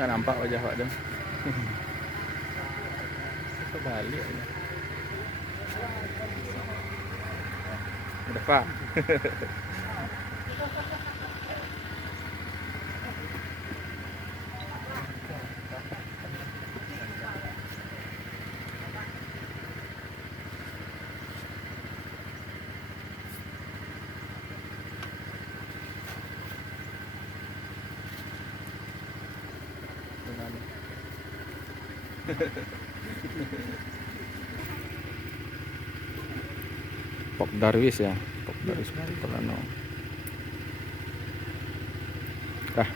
Nggak nampak wajah Pak Dem. Kebalik aja. Udah Pak. Pok Darwis ya, Pok Darwis Pelano. Apa?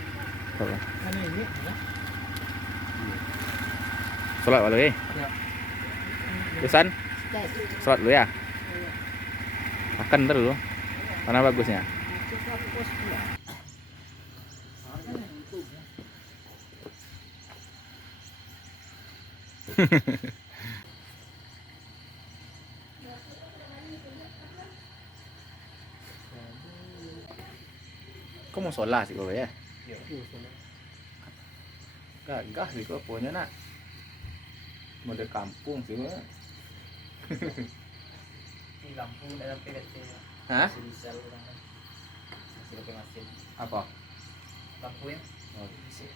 Sholat dulu ya. Terusan? Sholat dulu ya. Makan dulu. Mana bagusnya? Kok mau sholat sih kau ya? Gagah sih kau punya nak. Model kampung sih kau. Lampu dalam PLT. Hah? Masih bisa orang kan. Masih pakai mesin. Apa? Lampu ya. Oh, Bisa.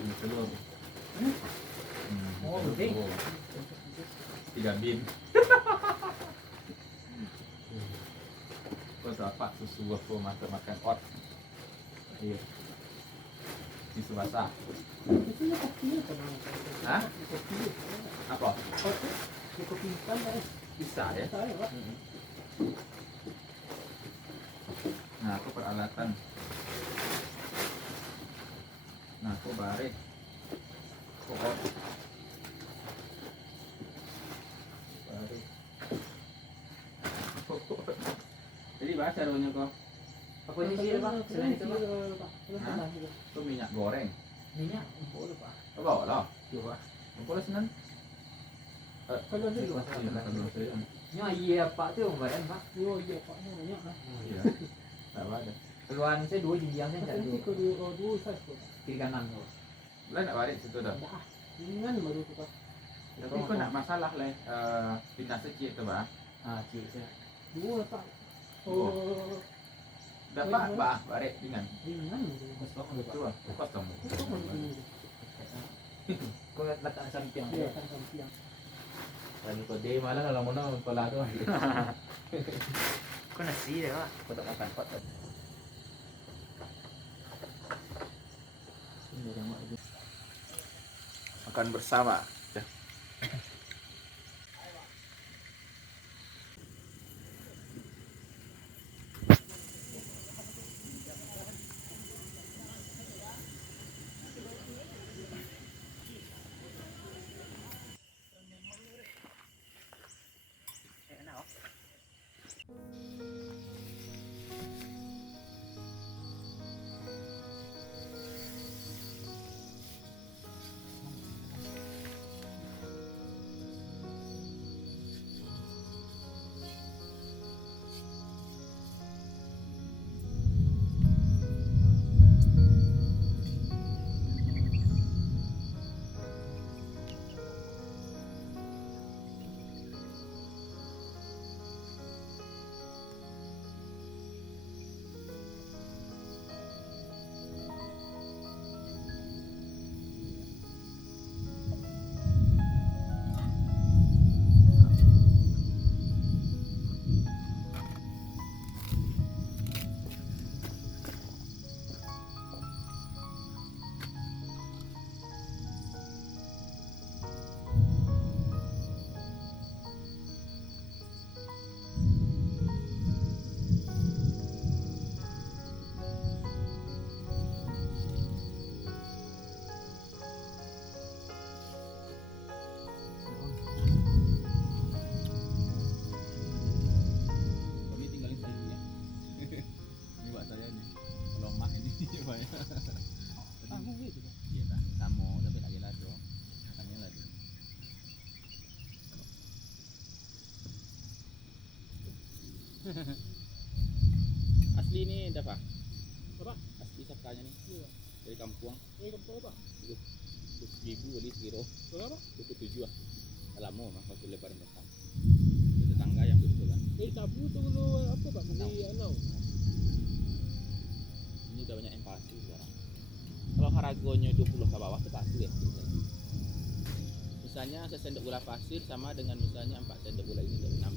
ini telur. Oh, oke. 3 bin. Kau apa susu apa makan ot. Iya. Susu basah. Hah? Apa? Bisa ya? Nah, aku peralatan. Nah, aku barik. Ot. Barik. Jadi bahasa rohnya kok. Apa ini sih Pak? Selain itu Pak. Hah? Itu minyak goreng. Minyak. Boleh Pak. Apa lah? Coba. Boleh senang. Kalau dulu Pak. Iya. Nya iya Pak tu badan Pak. Oh iya Pak, banyak lah. Iya. Tak ada. Keluaran saya 2 jenjang saya cari Nanti 2. kalau dua saya Kiri kanan tu. Lah nak balik situ dah. dah. Ini baru tu Pak. Tapi kau nak masalah le pindah secik tu bah. Ah, cik saya. Dua Pak. Oh, Dapat bah balik dengan. ringan tu. Kosong tu Pak. Tu ah, kosong. Kau letak samping. Ya, kan samping. Lalu kau dia malah kalau mau nak pola tu. Kau nasi dah Pak. Kau tak makan pot. Makan bersama. Ya. Asli ini apa? Apa? Asli sapkanya nih Iya. dari kampung. Kampung apa? 20.000 kali sekilo. Berapa? 27 ah. Lama mah waktu lebaran datang. Tetangga yang betulan. Sabu tuh lu apa Pak? Beli anau. Ini udah banyak yang palsu sekarang. Kalau harganya 20 ke bawah itu palsu ya. Misalnya sesendok gula pasir sama dengan misalnya 4 sendok gula ini dari 6.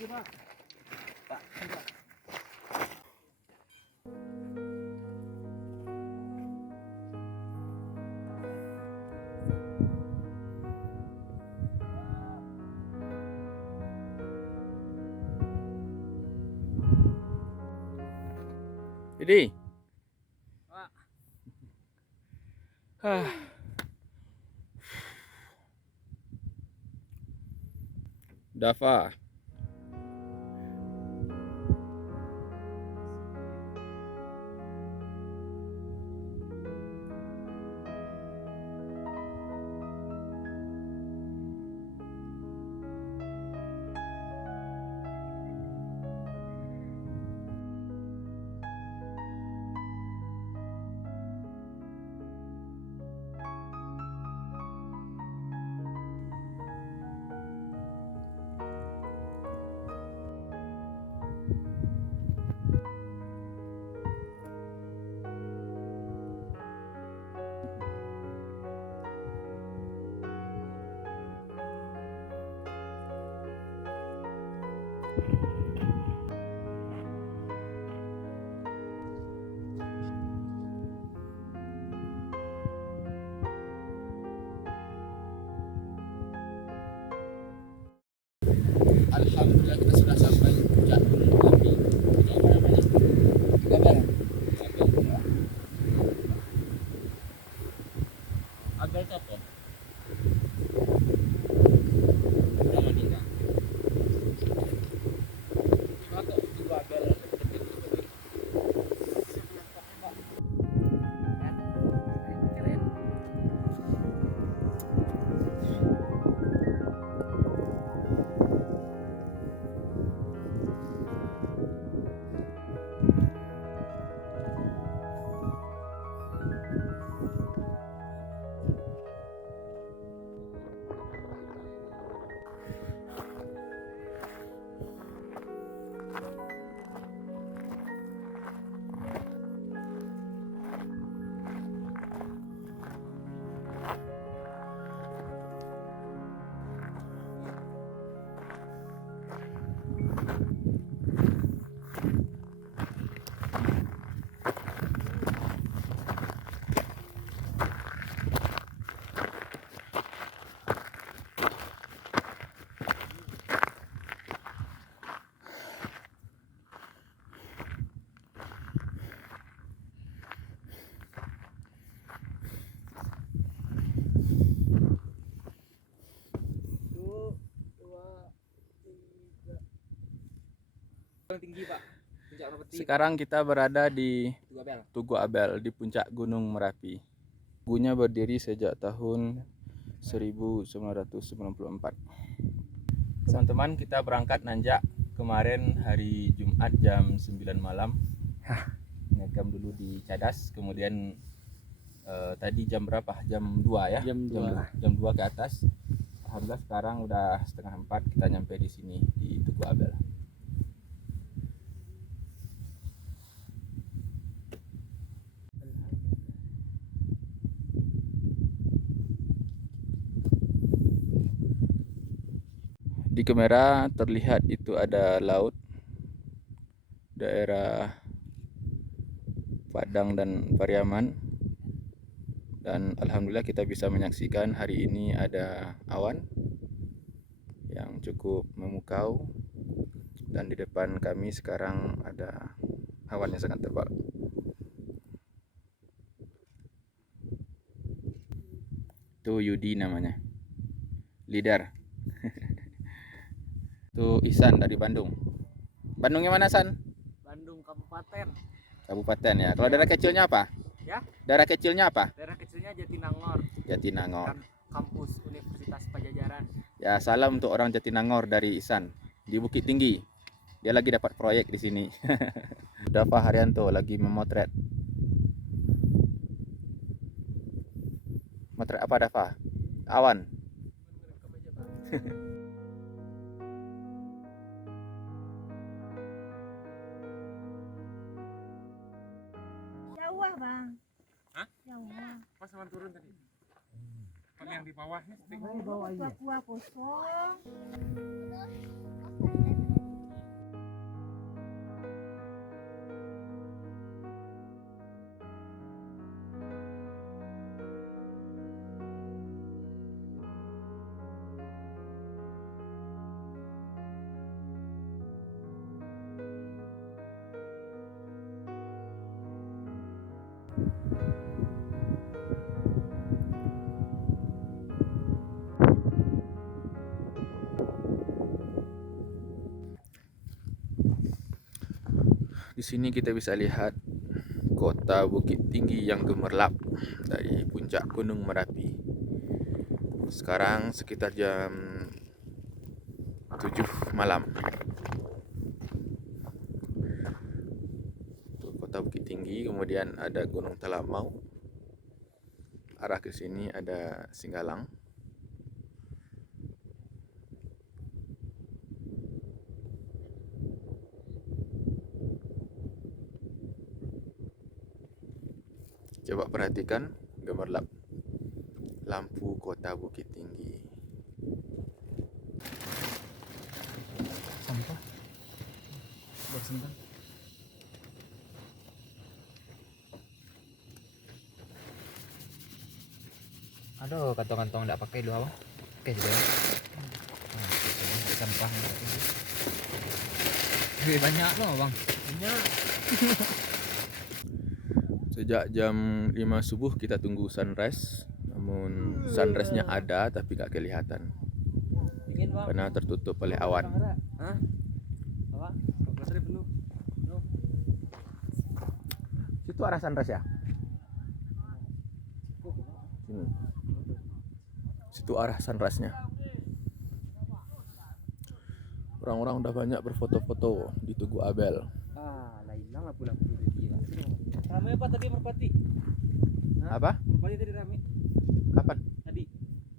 Coba. Jadi. Pak. Dava. Alhamdulillah kita sudah sampai di puncak Gunung Merapi. Ini apa namanya? Gabel. Gabel. Agel itu apa? Nama dia. Gimana kok itu Agel? Keren. Tinggi Pak. Puncak Merapi. Sekarang kita berada di Gabel. Tugu Abel di puncak Gunung Merapi. Tugunya berdiri sejak tahun 1994. Teman-teman, kita berangkat nanjak kemarin hari Jumat jam 9 malam. Ngecamp dulu di Cadas, kemudian tadi jam berapa? Jam 2 ya? Jam 2. Jam 2 ke atas. Alhamdulillah sekarang udah setengah 4 kita nyampe di sini di Tugu Abel. Di kamera terlihat itu ada laut, daerah Padang dan Pariaman, dan alhamdulillah kita bisa menyaksikan hari ini ada awan yang cukup memukau, dan di depan kami sekarang ada awan yang sangat tebal. Itu Yudi namanya, leader. Itu Ihsan dari Bandung. Bandungnya mana, San? Bandung Kabupaten. Kabupaten ya. Kalau daerah kecilnya apa? Ya. Daerah kecilnya apa? Daerah kecilnya Jatinangor. Jatinangor. Kampus Universitas Pajajaran. Ya, salam untuk orang Jatinangor dari Ihsan di Bukit Tinggi. Dia lagi dapat proyek di sini. Dafa Haryanto lagi memotret. Motret apa, Dafa? Awan. Jauh ah, Bang. Hah? Jauh ah. Pas awan turun tadi. Kalau yang di bawahnya stick. Papua kosong. Di sini kita bisa lihat kota Bukit Tinggi yang gemerlap dari puncak Gunung Merapi. Sekarang sekitar jam 7 malam. Itu kota Bukit Tinggi, kemudian ada Gunung Talamau. Arah ke sini ada Singgalang. Coba perhatikan gemerlap lampu kota Bukit Tinggi. Sampah. Bersenang. Aduh, kantong-kantong enggak pakai dulu abang. Oke juga. Nah, ini sampah. Lebih banyak loh, Bang. Banyak. Sejak jam 5 subuh kita tunggu sunrise. Namun sunrise-nya ada tapi gak kelihatan Dingin, Bang. karena tertutup oleh awan. Hah? Apa? Baterai penuh. Penuh. Situ arah sunrise ya? Sini. Situ arah sunrise-nya. Orang-orang udah banyak berfoto-foto di Tugu Abel. Ah, lah hilang lah pulang dulu dia. Ramai apa tadi Merpati? Hah? Apa? Merpati tadi ramai. Kapan? Tadi.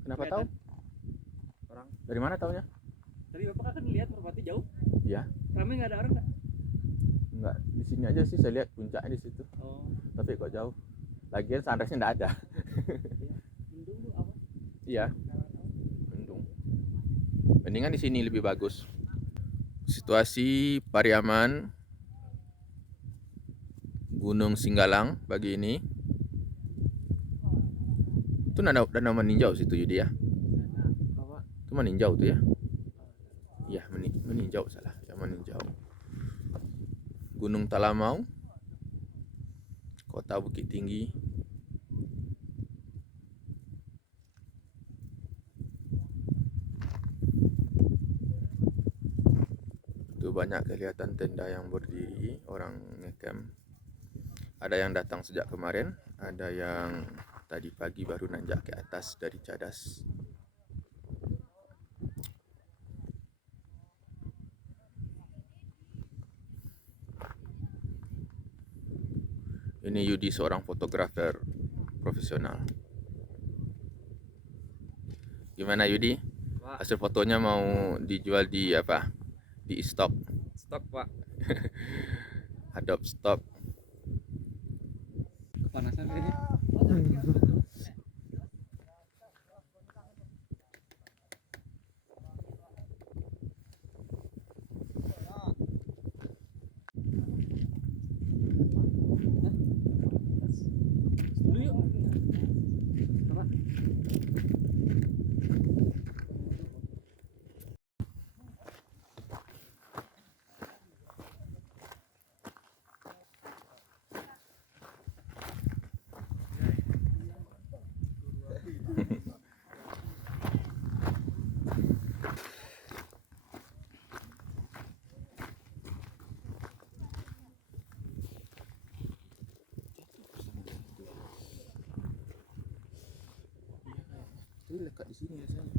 Kenapa Kelihatan. tahu? Orang. Dari mana taunya? Tadi Bapak kan lihat Merpati jauh. Ya, Ramai enggak ada orang enggak? enggak. Di sini aja sih saya lihat puncaknya di situ. Oh, Tapi kok jauh. Lagian sunrise-nya enggak ada. mendung lu apa? Iya, mendung. Mendingan di sini lebih bagus. Situasi Pariaman Gunung Singgalang pagi ini. Itu danau meninjau situ Yudi ya. Apa? Itu meninjau tuh ya. Iya, meninjau salah. Ya meninjau. Gunung Talamau. Kota Bukit Tinggi. Itu banyak kelihatan tenda yang berdiri, orang ngecamp. Ada yang datang sejak kemarin, ada yang tadi pagi baru nanjak ke atas dari Cadas. Ini Yudi, seorang fotografer profesional. Gimana Yudi? Pak, Hasil fotonya mau dijual di apa? Di stok, stok, Pak. Adobe Stock. Kepanasan kayaknya. Dulu yuk. Apa? Ini lekat di sini rasanya.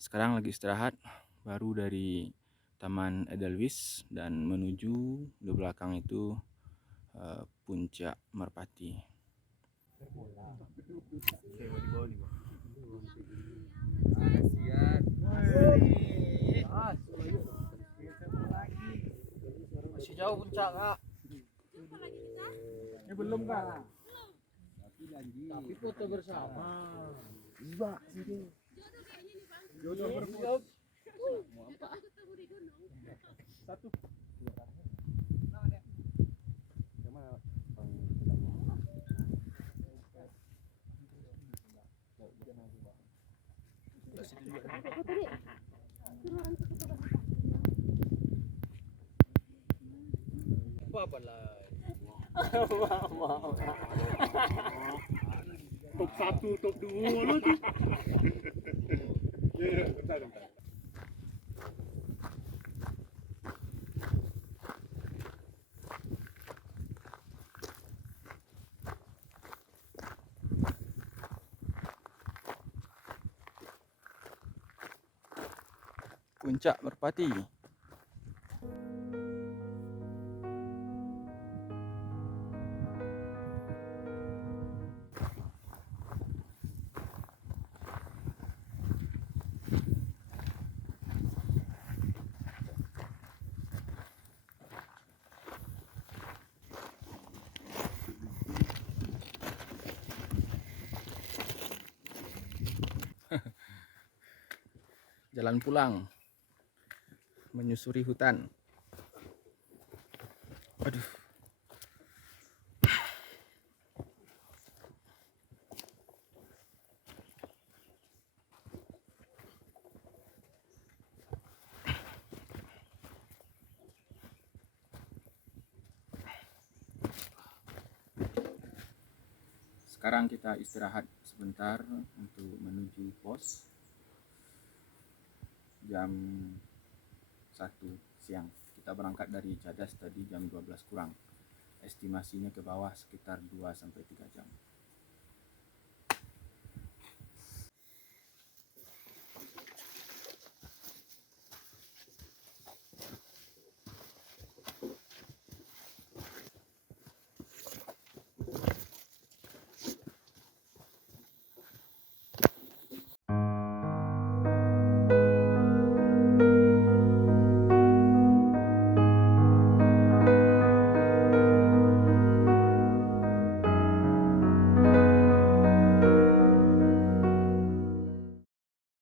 Sekarang lagi istirahat, baru dari Taman Edelweiss dan menuju di belakang itu Puncak Merpati. Masih jauh puncak, Kak. Belum kak. Tapi foto bersama. Jodoh berput. Satu. Apa lah? Top 1, top 2 lu tuh. Ya, bentar. Puncak Merpati. Jalan pulang. menyusuri hutan. Aduh. Sekarang kita istirahat sebentar untuk menuju pos. Jam 1 siang. Kita berangkat dari Cadas tadi jam 12 kurang. Estimasinya ke bawah sekitar 2 sampai 3 jam.